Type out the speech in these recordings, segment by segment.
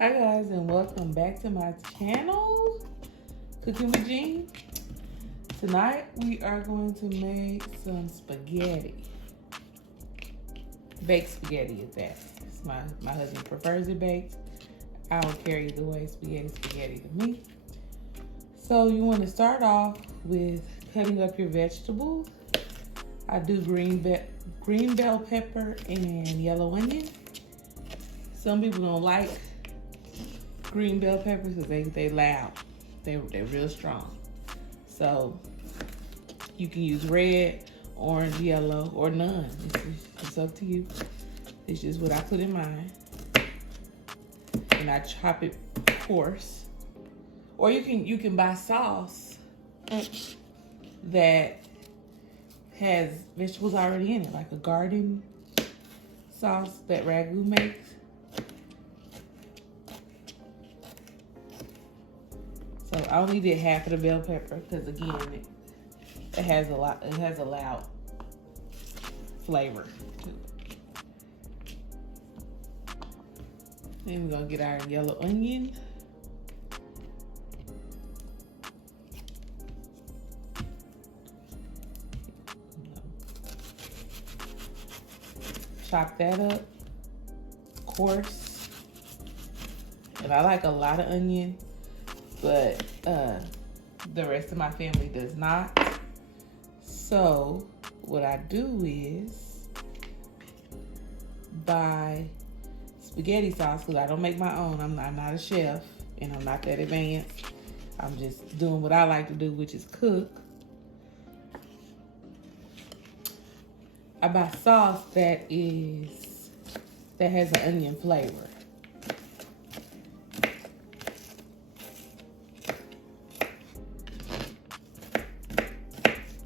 Hi guys, and welcome back to my channel, Cooking with Jean. Tonight we are going to make some spaghetti. Baked spaghetti at that. My husband prefers it baked. I don't care either way, spaghetti to me. So you want to start off with cutting up your vegetables. I do green bell pepper and yellow onion. Some people don't like green bell peppers because they loud. They're real strong. So you can use red, orange, yellow, or none. It's up to you. It's just what I put in mine. And I chop it coarse. Or you can buy sauce that has vegetables already in it, like a garden sauce that Ragu makes. So I only did half of the bell pepper because again, it has a loud flavor to it. Then we're gonna get our yellow onion. Chop that up coarse. And I like a lot of onion, but the rest of my family does not. So what I do is buy spaghetti sauce because I don't make my own. I'm not a chef and I'm not that advanced. I'm just doing what I like to do, which is cook. I buy sauce that has an onion flavor.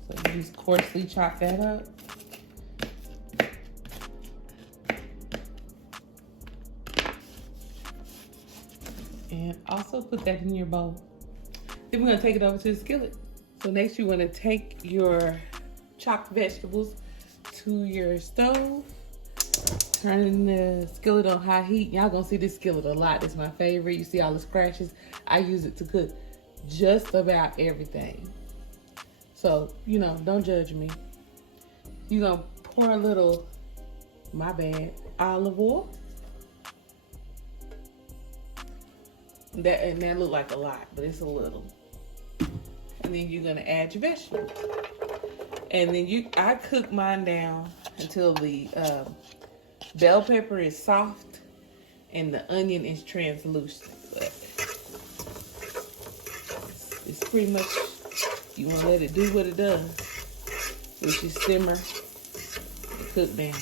So you just coarsely chop that up. And also put that in your bowl. Then we're gonna take it over to the skillet. So next you wanna take your chopped vegetables to your stove, turning the skillet on high heat. Y'all gonna see this skillet a lot. It's my favorite. You see all the scratches. I use it to cook just about everything. So, don't judge me. You're gonna pour a little, olive oil. That look like a lot, but it's a little. And then you're gonna add your vegetables. And then I cook mine down until the bell pepper is soft and the onion is translucent. But it's pretty much, you want to let it do what it does, which is simmer and cook down.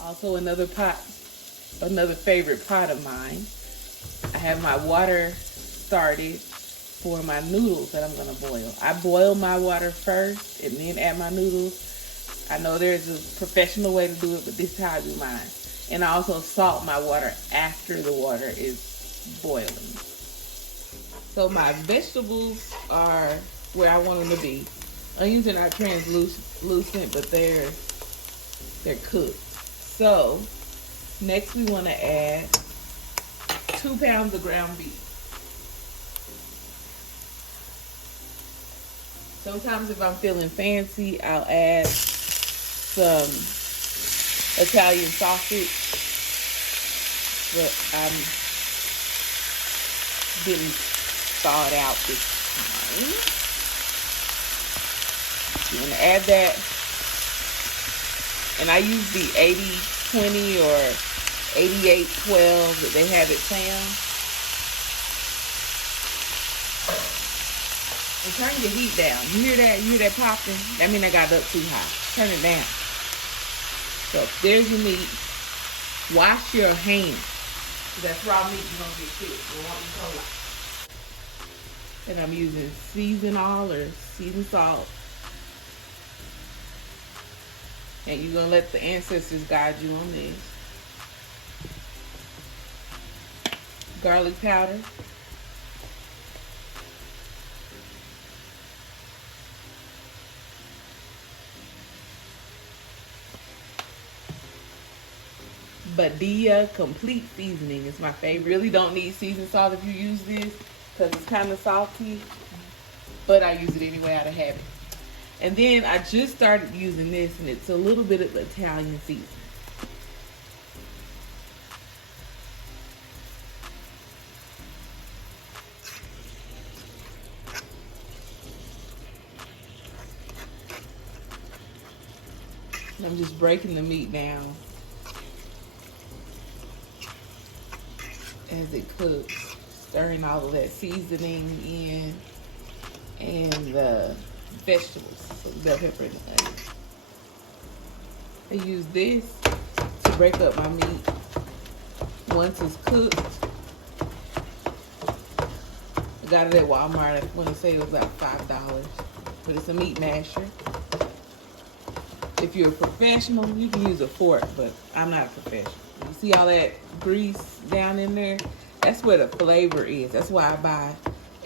Also another favorite pot of mine. I have my water started for my noodles that I'm gonna boil. I boil my water first and then add my noodles. I know there's a professional way to do it, but this is how I do mine. And I also salt my water after the water is boiling. So my vegetables are where I want them to be. Onions are not translucent, but they're cooked. So next we wanna add 2 pounds of ground beef. Sometimes if I'm feeling fancy, I'll add some Italian sausage, but I'm didn't thaw it out this time. You want to add that, and I use the 80-20 or 88-12 that they have at Sam's. And turn your heat down. You hear that? You hear that popping? That means I got it up too high. Turn it down. So there's your meat. Wash your hands. That's raw meat. You're going to get sick. You won't be cold. And I'm using seasonal or seasoned salt. And you're going to let the ancestors guide you on this. Garlic powder. Badia Complete Seasoning. It's my favorite. You really don't need seasoned salt if you use this because it's kind of salty, but I use it anyway out of habit. And then I just started using this, and it's a little bit of Italian seasoning. I'm just breaking the meat down as it cooks, stirring all of that seasoning in and the vegetables, so bell pepper and onions. I use this to break up my meat once it's cooked. I got it at Walmart. I want to say it was about $5, but it's a meat masher. If you're a professional, you can use a fork, but I'm not a professional. You see all that grease down in there? That's where the flavor is. That's why I buy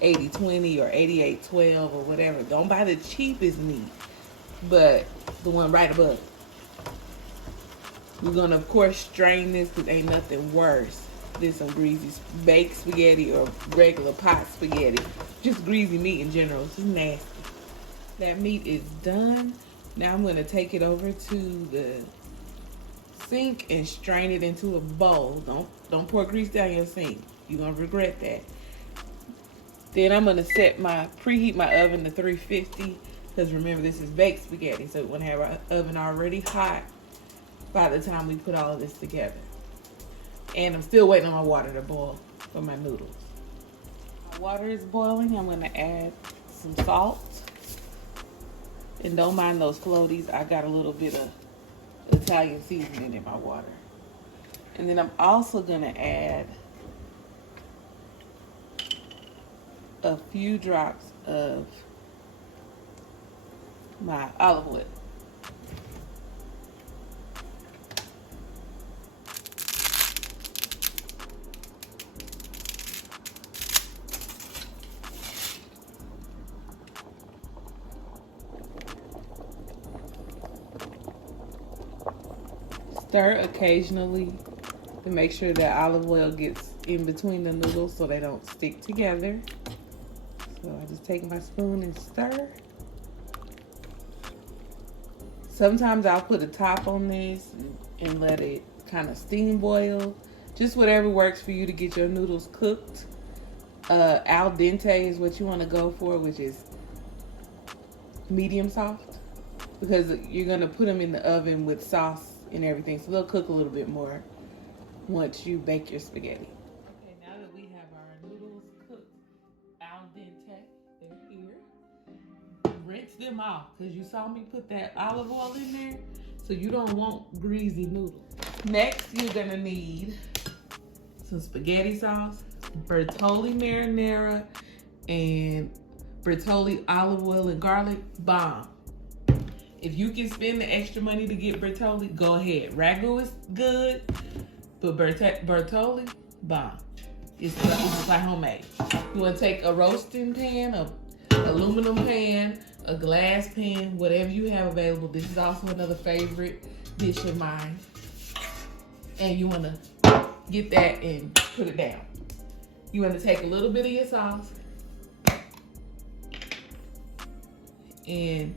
80-20 or 88-12 or whatever. Don't buy the cheapest meat, but the one right above. We're gonna, of course, strain this because ain't nothing worse than some greasy baked spaghetti or regular pot spaghetti. Just greasy meat in general. It's just nasty. That meat is done. Now I'm going to take it over to the sink and strain it into a bowl. Don't pour grease down your sink. You're going to regret that. Then I'm going to preheat my oven to 350 because remember this is baked spaghetti, so we want to have our oven already hot by the time we put all of this together. And I'm still waiting on my water to boil for my noodles. My water is boiling. I'm going to add some salt. And don't mind those floaties. I got a little bit of Italian seasoning in my water. And then I'm also gonna add a few drops of my olive oil. Stir occasionally to make sure that olive oil gets in between the noodles so they don't stick together. So I just take my spoon and stir. Sometimes I'll put a top on this and let it kind of steam boil. Just whatever works for you to get your noodles cooked. Al dente is what you want to go for, which is medium soft, because you're going to put them in the oven with sauce and everything, so they'll cook a little bit more once you bake your spaghetti. Okay, now that we have our noodles cooked al dente, they're here. Rinse them off because you saw me put that olive oil in there, so you don't want greasy noodles. Next, you're gonna need some spaghetti sauce, Bertoli Marinara, and Bertoli olive oil and garlic. Bomb. If you can spend the extra money to get Bertoli, go ahead. Ragu is good, but Bertoli, bomb. It's like homemade. You want to take a roasting pan, a aluminum pan, a glass pan, whatever you have available. This is also another favorite dish of mine. And you want to get that and put it down. You want to take a little bit of your sauce and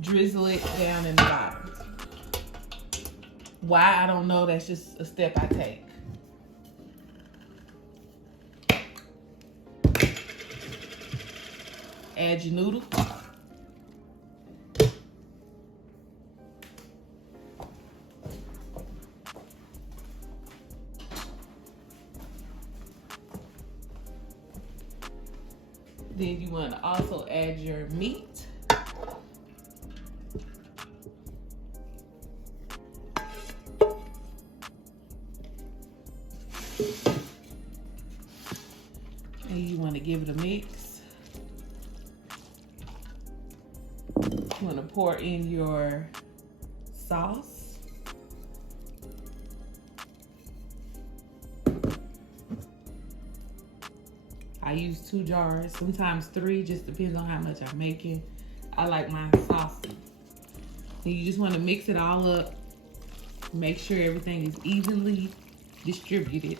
drizzle it down in the bottom. Why? I don't know. That's just a step I take. Add your noodles. Then you want to also add your meat. And you want to give it a mix. You want to pour in your sauce. I use 2 jars, sometimes 3, just depends on how much I'm making. I like mine saucy. And you just want to mix it all up Make sure everything is evenly distributed.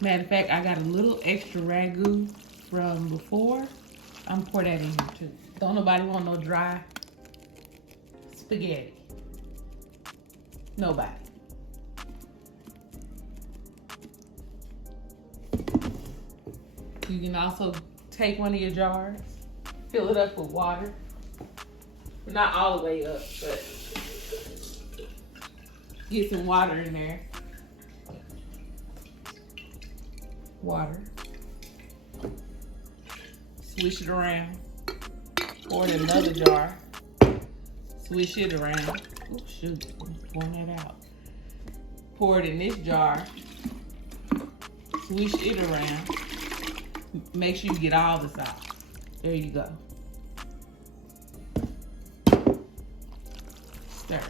Matter of fact, I got a little extra ragu from before. I'm gonna pour that in here too. Don't nobody want no dry spaghetti. Nobody. You can also take one of your jars, fill it up with water. Not all the way up, but get some water in there. Water. Swish it around. Pour it in another jar. Swish it around. Oh shoot, I'm pouring that out. Pour it in this jar. Swish it around. Make sure you get all the sauce. There you go. Stir.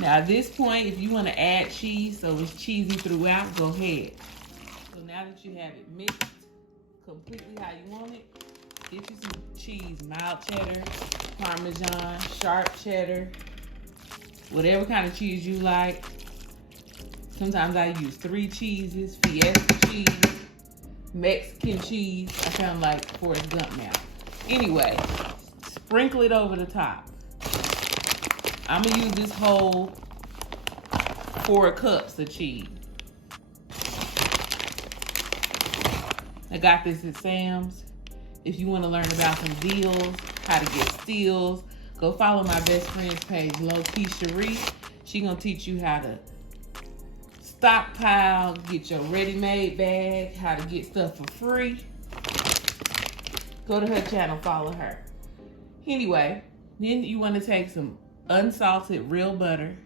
Now at this point, if you want to add cheese so it's cheesy throughout, go ahead. So now that you have it mixed completely how you want it, get you some cheese, mild cheddar, Parmesan, sharp cheddar, whatever kind of cheese you like. Sometimes I use 3 cheeses, Fiesta cheese, Mexican cheese. I sound like Forrest Gump now. Anyway, sprinkle it over the top. I'm gonna use this whole 4 cups of cheese. I got this at Sam's. If you want to learn about some deals, how to get steals, go follow my best friend's page, Low Key Cherie. She gonna teach you how to stockpile, get your ready-made bag, how to get stuff for free. Go to her channel, follow her. Anyway, then you want to take some unsalted real butter,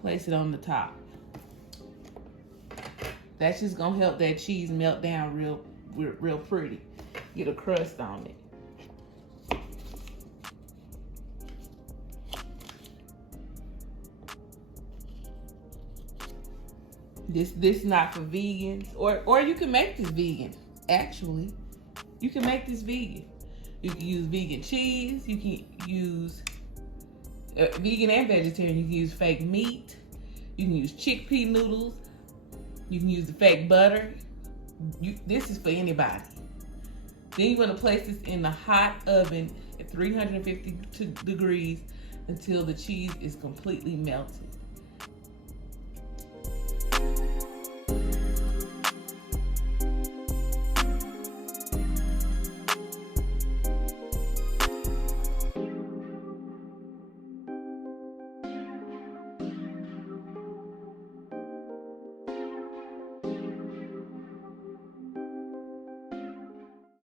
place it on the top. That's just gonna help that cheese melt down real pretty. Get a crust on it. This is not for vegans, or you can make this vegan. Actually, you can make this vegan. You can use vegan cheese. You can use vegan and vegetarian. You can use fake meat. You can use chickpea noodles. You can use the fake butter. This is for anybody. Then you're going to place this in the hot oven at 350 degrees until the cheese is completely melted.